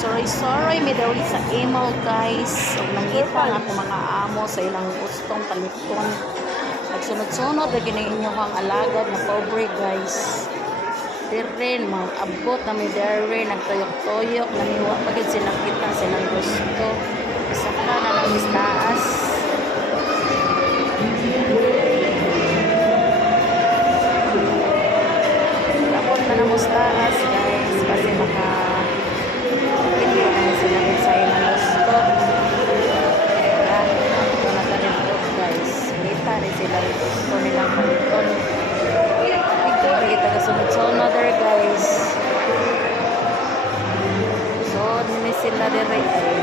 Sorry, may daw sa email guys. So, nangita nga ako mga amo sa ilang gustong paliton. Nagsunod-sunod na ginainyo kang alagad na pobre guys. Diren, mga abot na may dere, nagtoyok-toyok, naniwa pagid sila kita silang gusto. Isa ka na lang istaas. Tapos na namustaas guys, kasi hindi naman sila sa ilang gusto. Kaya, ito na talento guys. Kita rin sila gusto nilang paliton. Ito, kita kasunod-sunod guys. So, ni sila dire.